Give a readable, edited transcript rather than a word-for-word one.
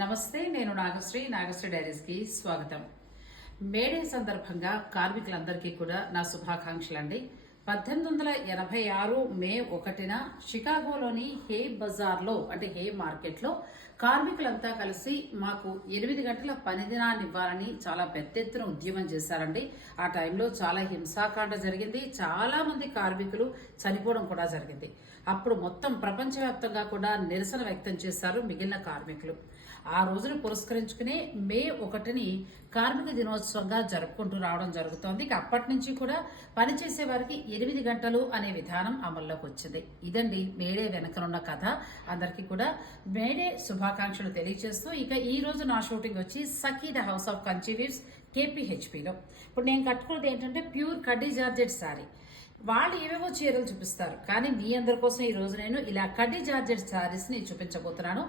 నమస్తే, నేను నాగశ్రీ డైరీస్కి స్వాగతం. మేడే సందర్భంగా కార్మికులందరికీ కూడా నా శుభాకాంక్షలు అండి. 1886 మే 1న షికాగోలోని హే బజార్లో అంటే హే మార్కెట్లో కార్మికులంతా కలిసి మాకు 8 గంటల పని దినాన్ని ఇవ్వాలని చాలా పెద్ద ఎత్తున ఉద్యమం చేశారండి. ఆ టైంలో చాలా హింసాకాండ జరిగింది, చాలా మంది కార్మికులు చనిపోవడం కూడా జరిగింది. అప్పుడు మొత్తం ప్రపంచవ్యాప్తంగా కూడా నిరసన వ్యక్తం చేశారు మిగిలిన కార్మికులు. ఆ రోజును పురస్కరించుకునే మే 1ని కార్మిక దినోత్సవంగా జరుపుకుంటూ రావడం జరుగుతోంది. అప్పటి నుంచి కూడా పనిచేసే వారికి 8 గంటలు అనే విధానం అమల్లోకి వచ్చింది. ఇదండి మేడే వెనకనున్న కథ. అందరికీ కూడా మేడే శుభాకాంక్షలు తెలియజేస్తూ ఇక ఈ రోజు నా షూటింగ్ వచ్చి Sakhi the house of Kanchi weaves KPHPలో. ఇప్పుడు నేను కట్టుకున్నది ఏంటంటే ప్యూర్ కడ్డీ జార్జెట్ శారీ. వాళ్ళు ఏవేవో చీరలు చూపిస్తారు, కానీ మీ అందరి కోసం ఈ రోజు నేను ఇలా కడ్డీ జార్జెట్ శారీస్ ని చూపించబోతున్నాను.